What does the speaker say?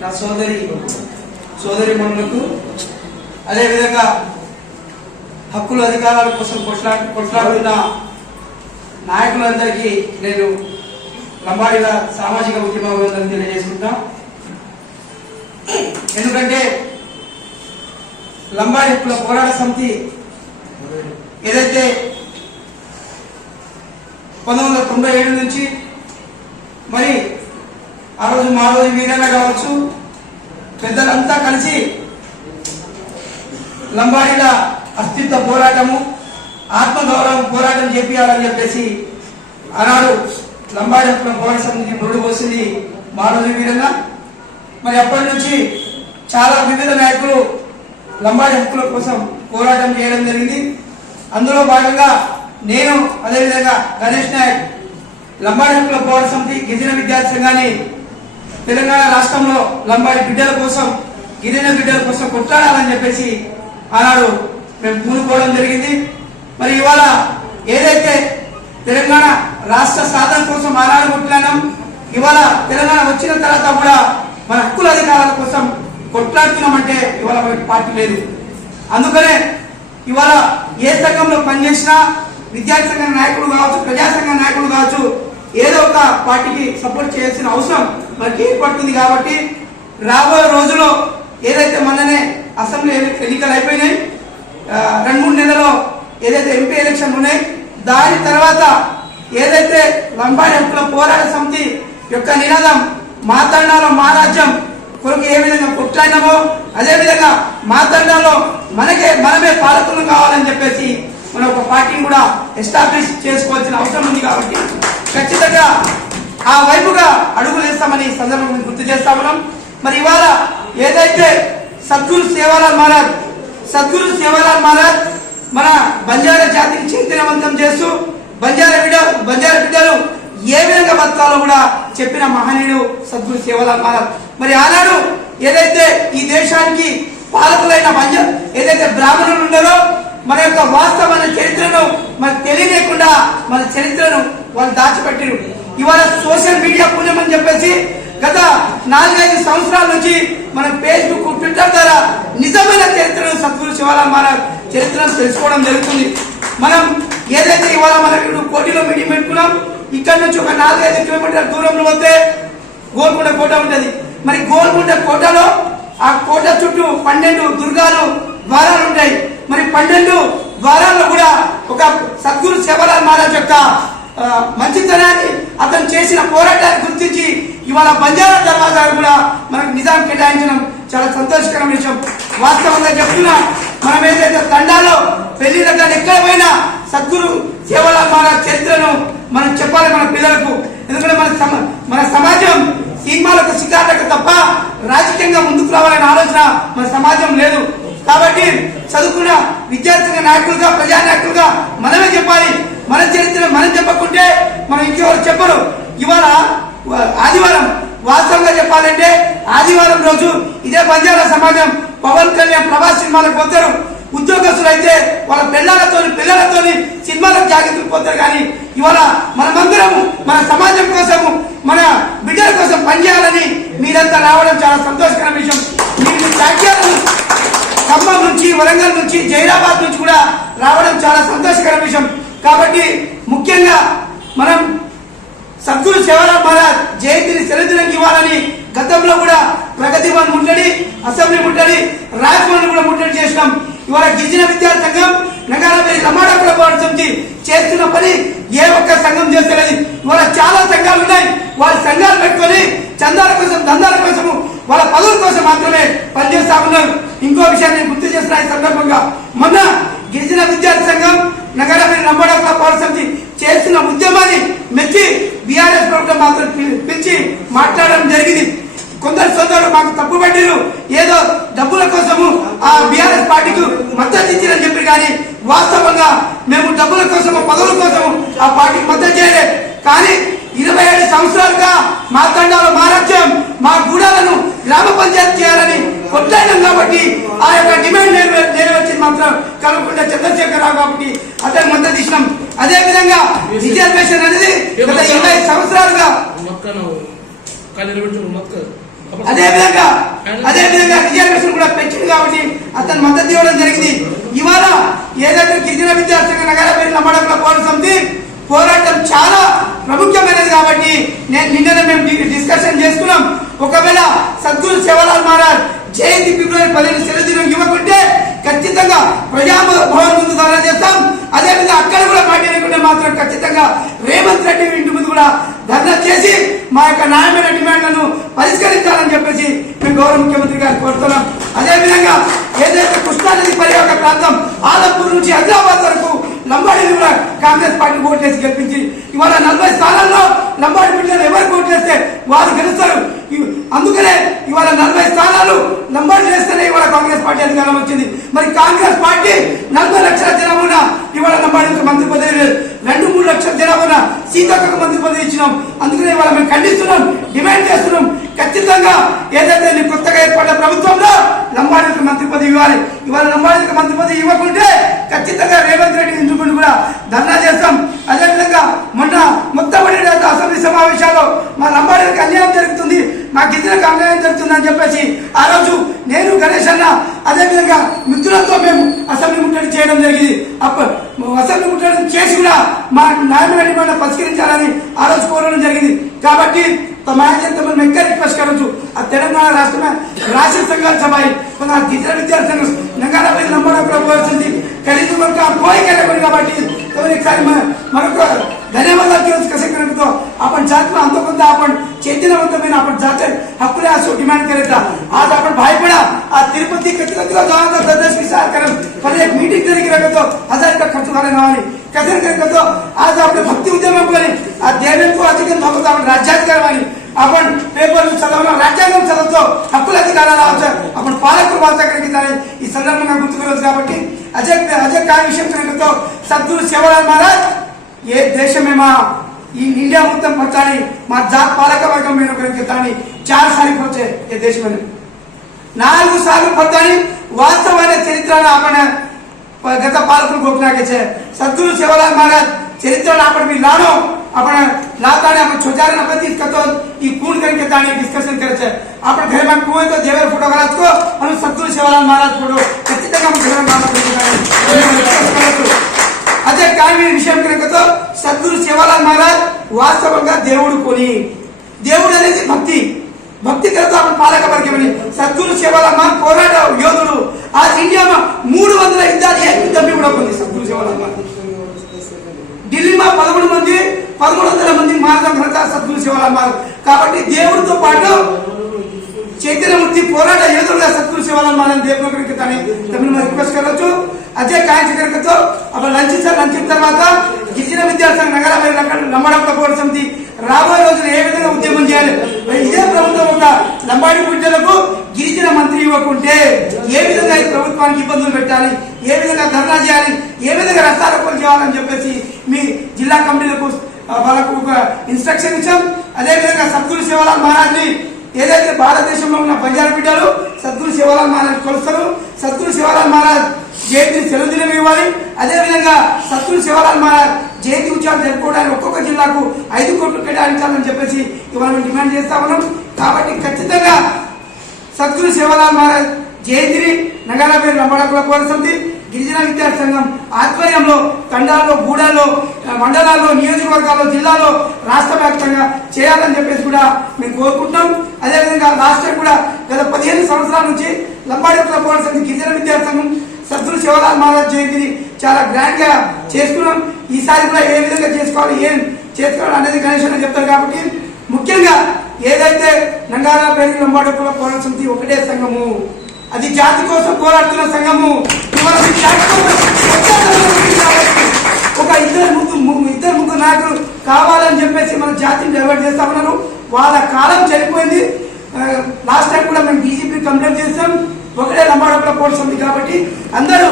నా సోదరి సోదరి మనులకు అదేవిధంగా హక్కుల అధికారాల కోసం కొట్లా కొట్లాడుతున్న నాయకులందరికీ నేను లంబాడీల సామాజిక ఉద్యమం అభినందనలు తెలియజేసుకుంటాం. ఎందుకంటే లంబాడి హక్కుల పోరాట సమితి ఏదైతే పంతొమ్మిది వందల తొంభై ఏడు నుంచి మరి ఆ రోజు మా రోజు కావచ్చు పెద్దలంతా కలిసి లంబాడీల అస్తిత్వ పోరాటము ఆత్మగౌరవం పోరాటం చేపియాలని చెప్పేసి ఆనాడు లంబాడి హక్కుల పోరాట సమితి బురుడు పోసింది మా వీరన్న మరి అప్పటి నుంచి చాలా వివిధ నాయకులు లంబాడి హక్కుల కోసం పోరాటం చేయడం జరిగింది. అందులో భాగంగా నేను అదేవిధంగా గణేష్ నాయక్ లంబాడి హక్కుల పోరాట సమితి గిరిజన విద్యార్థి సంఘాన్ని తెలంగాణ రాష్ట్రంలో లంబాడి బిడ్డల కోసం గిరిజన బిడ్డల కోసం కొట్లాడాలని చెప్పేసి ఆనాడు మేము పూనుకోవడం జరిగింది. మరి ఇవాళ ఏదైతే తెలంగాణ రాష్ట్ర సాధన కోసం ఆనాడు కొట్లాడాం ఇవాళ తెలంగాణ వచ్చిన తర్వాత కూడా మన హక్కుల అధికారాల కోసం కొట్లాడుతున్నామంటే ఇవాళ మనకి పార్టీ లేదు. అందుకనే ఇవాళ ఏ సంఘంలో పనిచేసినా విద్యార్థి సంఘ నాయకుడు కావచ్చు ప్రజా సంఘ నాయకుడు కావచ్చు ఏదో ఒక పార్టీకి సపోర్ట్ చేయాల్సిన అవసరం మనకి ఏర్పడుతుంది కాబట్టి రాబోయే రోజుల్లో ఏదైతే మొన్ననే అసెంబ్లీ ఎన్నికలు అయిపోయినాయి రెండు మూడు నెలలో ఏదైతే ఎంపీ ఎలక్షన్ ఉన్నాయి దాని తర్వాత ఏదైతే లంబాడి హక్కుల పోరాట సమితి యొక్క నినాదం మాతండాలో మా రాజ్యం కొరకు ఏ విధంగా కొట్లాడినామో అదేవిధంగా మాతండాలో మనకే మనమే పాలకులు కావాలని చెప్పేసి మన ఒక పార్టీని కూడా ఎస్టాబ్లిష్ చేసుకోవాల్సిన అవసరం ఉంది కాబట్టి ఖచ్చితంగా ఆ వైపుగా అడుగులేస్తామని సందర్భం గుర్తు చేస్తా ఉన్నాం. మరి ఇవాళ ఏదైతే సద్గురు సేవాలాల్ మహారాజ్ సద్గురు సేవాలాల్ మహారాజ్ మన బంజారా జాతికి చైతన్యవంతం చేస్తూ బంజారా బిడ్డ బంజారా బిడ్డలు ఏ విధంగా బతకాలో కూడా చెప్పిన మహనీయుడు సద్గురు సేవాలాల్ మహారాజ్. మరి ఆనాడు ఏదైతే ఈ దేశానికి పాలకులైన బంజ ఏదైతే బ్రాహ్మణులు ఉన్నారో మన యొక్క వాస్తవమైన చరిత్రను మనకు తెలియలేకుండా మన చరిత్రను వాళ్ళు దాచిపెట్టారు. ఇవాళ సోషల్ మీడియా పుణ్యం అని చెప్పేసి గత నాలుగైదు సంవత్సరాల నుంచి మన ఫేస్బుక్ ట్విట్టర్ ద్వారా నిజమైన చరిత్రను సద్గురు శివారాం మహారాజ్ చరిత్రను తెలుసుకోవడం జరుగుతుంది. మనం ఏదైతే ఇవాళ మనం ఇప్పుడు కోటిలో మీటింగ్ పెట్టుకున్నాం ఇక్కడ నుంచి ఒక నాలుగైదు కిలోమీటర్ల దూరంలో వస్తే గోల్కొండ కోట ఉంటుంది. మరి గోల్కొండ కోటలో ఆ కోట చుట్టూ పన్నెండు దుర్గాలు ద్వారాలు ఉంటాయి. మరి పన్నెండు ద్వారాల్లో కూడా ఒక సద్గురు శివలాల్ మహారాజ్ యొక్క మంచితనాన్ని అతను చేసిన పోరాటాన్ని గుర్తించి ఇవాళ బంజారా దర్వాజాలు కూడా మనకు నిజాం కేటాయించడం చాలా సంతోషకరమైన విషయం. వాస్తవంగా చెప్తున్నా మనం ఏదైతే తండాలో పెళ్ళి దగ్గర ఎక్కడ పోయినా సద్గురు సేవలాల్ మహారాజ్ చరిత్రను మనం చెప్పాలి మన పిల్లలకు. ఎందుకంటే మన సమ మన సమాజం సినిమాలకు సిద్ధార్థకు తప్ప రాజకీయంగా ముందుకు రావాలనే ఆలోచన మన సమాజం లేదు. కాబట్టి చదువుకున్న విద్యార్థుల నాయకులుగా ప్రజా నాయకులుగా మనమే చెప్పాలి. మన చరిత్ర మనం చెప్పకుంటే మనం ఇంకెవరు చెప్పరు. ఇవాళ ఆదివారం వాస్తవంగా చెప్పాలంటే ఆదివారం రోజు ఇదే బంజారా సమాజం పవన్ కళ్యాణ్ ప్రభాస్ సినిమాలకు పోతారు. ఉద్యోగస్తులు అయితే వాళ్ళ పిల్లలతో పిల్లలతో సినిమాలకు జాగ్రత్తలు పోతారు కానీ ఇవాళ మనమందరము మన సమాజం కోసము మన బిడ్డల కోసం పనిచేయాలని మీరంతా రావడం చాలా సంతోషకరమైన విషయం. మీరు మీ ఖమ్మం నుంచి వరంగల్ నుంచి జైరాబాద్ నుంచి కూడా రావడం చాలా సంతోషకర విషయం. కాబట్టి ముఖ్యంగా మనం సద్గురు శివరాం మహారాజ్ జయంతిని సెలవుదినం ఇవ్వాలని గతంలో కూడా ప్రగతి భవన్ ముట్టడి అసెంబ్లీ ముట్టడి రాజ్భవన్ కూడా ముట్టడి చేసినాం. ఇవాళ గిరిజన విద్యార్థి సంఘం నగరపల్లి రమాడ కూడా చేస్తున్న పని ఏ ఒక్క సంఘం చేస్తలేదు. ఇవాళ చాలా సంఘాలు ఉన్నాయి. వాళ్ళ సంఘాలు పెట్టుకొని చందాల కోసం దందాల కోసము వాళ్ళ పదవుల కోసం మాత్రమే పనిచేస్తా ఉన్నారు. ఇంకో విషయాన్ని గుర్తు చేస్తున్న ఈ సందర్భంగా మొన్న గిరిజన విద్యార్థి సంఘం నగరపల్లి లంబాడ పోరాట సమితి చేస్తున్న ఉద్యమాన్ని మెచ్చి బీఆర్ఎస్ ప్రభుత్వం మాత్రం పిలిచి మాట్లాడడం జరిగింది. కొందరు సోదరులు మాకు తప్పు పెట్టారు ఏదో డబ్బుల కోసము ఆ బీఆర్ఎస్ పార్టీకి మద్దతు ఇచ్చిరని చెప్పి కానీ వాస్తవంగా మేము డబ్బుల కోసము పదవుల కోసము ఆ పార్టీకి మద్దతు చేయలేదు కానీ ఇరవై ఏడు సంవత్సరాలుగా మా తండాలో మా రాజ్యం మా గూడాలను గ్రామ పంచాయతీ చేయాలని కొట్లాడినాం కాబట్టి ఆ యొక్క డిమాండ్ నెరవే- నెరవేర్చింది మాత్రం కలవకుండా చంద్రశేఖరరావు కాబట్టి అతను మద్దతు ఇచ్చినాం అదే విధంగా రిజర్వేషన్ అనేది గత ఇరవై సంవత్సరాలుగా అదే విధంగా అదే విధంగా రిజర్వేషన్ కూడా పెంచింది కాబట్టి అతను మద్దతు ఇవ్వడం జరిగింది. ఇవాళ ఏదైతే గిరిజన విద్యార్థి నగర పేరు నమ్మడంలో పోరాటం చాలా ప్రముఖమైనది కాబట్టి నేను నిన్ననే మేము డిస్కషన్ చేసుకున్నాం. ఒకవేళ సద్గురు శివలాల్ మహారాజ్ జయంతి ఫిబ్రవరి పదిహేను సెలవు ఇవ్వకుంటే ఖచ్చితంగా ప్రజా భవన్ ముందు ధర్నా చేస్తాం. అదేవిధంగా అక్కడ కూడా పార్టీ మాత్రం ఖచ్చితంగా రేవంత్ రెడ్డి ఇంటి ముందు కూడా ధర్నా చేసి మా యొక్క న్యాయమైన డిమాండ్లను పరిష్కరించాలని చెప్పేసి మేము గౌరవ ముఖ్యమంత్రి గారు కోరుతున్నాం. అదేవిధంగా ఏదైతే కృష్ణానది పరివాహక ప్రాంతం ఆలపూర్ నుంచి హైదరాబాద్ వరకు లంబాడీని కూడా కాంగ్రెస్ పార్టీ ఓటేసి గెలిపించి ఇవాళ నలభై స్థానాల్లో లంబాడి బిడ్డలు ఎవరు చేస్తే వారు గెలుస్తారు ఇవ్- అందుకనే ఇవాళ నలభై నంబర్ చేస్తేనే ఇవాళ కాంగ్రెస్ పార్టీ అధికారం వచ్చింది. మరి కాంగ్రెస్ పార్టీ నలభై లక్షల జనాభా ఇవాళ నంబర్ మంత్రి పదవి లేదు. రెండు మూడు లక్షల జనాభా సీతక్కకు మంత్రి పదవి ఇచ్చినాం. అందుకనే ఇవాళ మేము ఖండిస్తున్నాం డిమాండ్ చేస్తున్నాం. ఖచ్చితంగా ఏదైతే నీ కొత్తగా ఏర్పడిన ప్రభుత్వంలో లంబాడికి మంత్రి పదవి ఇవ్వాలి. ఇవాళ లంబాడికి మంత్రి పదవి ఇవ్వకుంటే ఖచ్చితంగా రేవంత్ రెడ్డి ఇందుకుని కూడా ధర్నా చేస్తాం. అదేవిధంగా మొన్న మొట్టమొదటి అసెంబ్లీ సమావేశాల్లో మా లంబాడికి అన్యాయం జరుగుతుంది మా గిద్దరికి అన్యాయం జరుగుతుంది అని చెప్పేసి ఆ రోజు నేను గణేష్ అన్న అదేవిధంగా మిత్రులతో మేము అసెంబ్లీ ముట్టడి చేయడం జరిగింది. అప్పుడు అసెంబ్లీ ముట్టడి చేసి కూడా మా న్యాయమైన డిమాండ్ పరిష్కరించాలని ఆ రోజు కోరడం జరిగింది. కాబట్టి તમારા તમને મેં કઈ રિક્વેસ્ટ કરું છું? આ તેલંગાણા રાષ્ટ્રમાં રાષ્ટ્રીય સંઘર્ષ સભાઈ પણ આ ટીચર વિદ્યાર્થીઓને નકારાત્મક નંબર ప్రభుత్వం కలిగి మనకు ఆ కోరిక లేకుండా కాబట్టి ఒకసారి మనకు ధన్యవాదాలు కసకడంతో आपण जातला अंत कोणता आपण चैतन्यवंतమైన आपण जात हक्कुले असो डिमांड करत आज आपण भाई पडा आज तिरुपती कचरा तिला जाणार विचार करत पण एक मीटिंग तरी केला हजार रुपये खर्च झाला नावाने कसं करतो आज आपले भक्ती उद्यम आज देवेंद्र अधिक आपण राज्यात करवानी आपण పేపర్లు చదవడం రాజ్యాంగం చదవచ్చు హక్కుల అధికారాలు రావచ్చు అప్పుడు పాలకులు వాల్చగలిగితారని ఈ సందర్భంగా గుర్తుకోవచ్చు కాబట్టి అజయ్ అజయ్ కావ్యవిషయం చేయడంతో సద్గురు శివరాజ్ మహారాజ్ ఏ దేశమే మా ఈ ఇండియా మొత్తం పచ్చాని మా జాత్ పాలక వర్గం మీద ఒకరికెత్తాని చార్ సార్లు వచ్చే ఏ దేశమని నాలుగు సార్లు పచ్చాని వాస్తవమైన చరిత్రను ఆపణ గత పాలకులు గొప్పనాకేసే సద్గురు శివరాజ్ మహారాజ్ చరిత్రను ఆపడం మీరు આપણે લાતાને આપણે છોચારે નથી કતો ઈ કુણ કરીને તાણે ડિસ્કશન કરે છે. આપણે ઘરમાં કુવે તો દેવર ફોટો કરાત કો અને સદ્ગુરુ સેવાલાલ મહારાજ ફોટો પ્રતિ ટકા ઘરમાં મહારાજ అదే కానీ విషయం కనుకతో సద్గురు శివలాల్ మహారాజ్ వాస్తవంగా దేవుడు కొని దేవుడు అనేది భక్తి భక్తి కనుక అప్పుడు పాలక వర్గమని సద్గురు శివలమ్మ పోరాట యోధుడు ఆ ఇండియాలో మూడు వందల యుద్ధాలు ఏ యుద్ధం కూడా పొంది సద్గురు శివలమ్మ ఢిల్లీలో పదమూడు మంది పదమూడు వందల మంది మారడం కనుక సద్గురు శివలాల్ కాబట్టి దేవుడితో పాటు చైతన్యమూర్తి పోరాట యోధుడుగా సత్పురు శివాలయం మనం దేవుడికి తని తమిళ రిక్వెస్ట్ కరవచ్చు అదే కాయ కనుకతో అప్పుడు లంచ్ ఇచ్చారు. లంచ్ తర్వాత గిరిజన విద్యార్థుల నగర లంబాడం పోరాట సమితి రాబోయే రోజులు ఏ విధంగా ఉద్యమం చేయాలి? ఇదే ప్రభుత్వం ఒక లంబాడి బిడ్డలకు గిరిజన మంత్రి ఇవ్వకుంటే ఏ విధంగా ఈ ప్రభుత్వానికి ఇబ్బందులు పెట్టాలి? ఏ విధంగా ధర్నా చేయాలి? ఏ విధంగా రస్తారోపణ చేయాలని చెప్పేసి మీ జిల్లా కమిటీలకు వాళ్ళకు ఒక ఇన్స్ట్రక్షన్ ఇచ్చాం. అదేవిధంగా సద్గురు శివలాల్ మహారాజ్ని ఏదైతే భారతదేశంలో ఉన్న బంజారా బిడ్డలు సద్గురు శివలాల్ మహారాజ్ కొలుస్తారు. సద్గురు శివలాల్ మహారాజ్ జయంతి సెలవుదినం ఇవ్వాలి. అదేవిధంగా సద్గురు శివలాల్ మహారాజ్ జయంతి ఉత్సవాలు జరుపుకోవడానికి ఒక్కొక్క జిల్లాకు ఐదు కోట్లు కేటాయించాలని చెప్పేసి ఇవాళ మేము డిమాండ్ చేస్తా ఉన్నాం. కాబట్టి ఖచ్చితంగా సద్గురు శివలాల్ మహారాజ్ జయంతిని నగర పేరు కోరుతుంది గిరిజన విద్యార్థి సంఘం ఆధ్వర్యంలో తండాల్లో గూడాల్లో మండలాల్లో నియోజకవర్గాల్లో జిల్లాలో రాష్ట్ర వ్యాప్తంగా చేయాలని చెప్పేసి కూడా మేము కోరుకుంటున్నాం. అదేవిధంగా రాష్ట్రం కూడా గత పదిహేను సంవత్సరాల నుంచి లంబాడకుల కోరుతుంది గిరిజన విద్యార్థి సంఘం సద్గురు శివలాల్ మహారాజ్ జయంతిని చాలా గ్రాండ్గా చేసుకున్నాం ఈసారి కూడా ఏ విధంగా చేసుకోవాలి ఏం చేసుకోవాలి అనేది గణేష్ చెప్తారు కాబట్టి ముఖ్యంగా ఏదైతే నంగారా పేరు లంబాడెత్తుల పోరాట సమితి ఒకటే సంఘము అది జాతి కోసం పోరాడుతున్న సంఘము. ఒక ఇద్దరు ముగ్గురు ఇద్దరు ముగ్గురు నాయకులు కావాలని చెప్పేసి మన జాతిని డైవర్ట్ చేస్తా ఉన్నారు వాళ్ళ కాలం చనిపోయింది లాస్ట్ టైం కూడా మేము బీజేపీ కంప్లైంట్ చేసాం ఒకటే లంబాడకుల కోర్స్ ఉంది కాబట్టి అందరూ